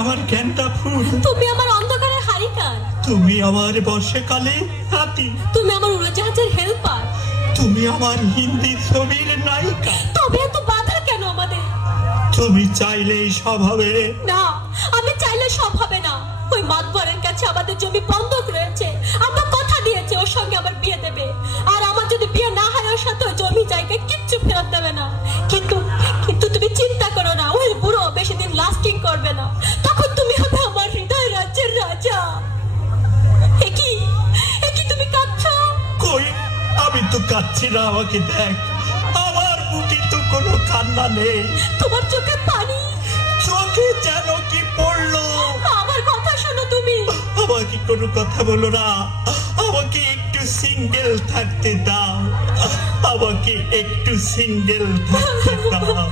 আমার গেন্দা ফুল, তুমি আমার অন্ধকারের হারিকান, তুমি আমার বর্ষাকালে হাতি, তুমি আমার উড়োজাহাজের হেল্পার, তুমি আমার হিন্দি ছবির নায়িকা। তবে এত বাধা কেন আমাদের? তুমি চাইলেই সব হবে না, আমি চাইলে সব হবে না। ওই মাতবরের কাছে আমাদের জমি বন্ধক রয়েছে, আমরা কথা দিয়েছি ওর সঙ্গে আমার বিয়ে দেবে, আর আমার যদি বিয়ে না হয় ওর সাথে ওই জমি জায়গা কিচ্ছু ফেরত দেবে না। কিন্তু কিন্তু তুমি চিন্তা করো না, ওই বুড়ো বেশি দিন লাস্টিং করবে না, তখন তুমি হবে আমার হৃদয় রাজ্যের রাজা। একই তুমি কাঁদছো? কই, আমি তো কাঁদছি না, আমাকে দেখ, আমার বুকে তো কোনো কান্না নেই। তোমার চোখে পানি, চোখে যেন কি পড়লো। আমার কথা শোনো তুমি। আমাকে কোনো কথা বলো না, আমাকে একটু সিঙ্গেল থাকতে দাও, আমাকে একটু সিঙ্গেল থাকতে দাও।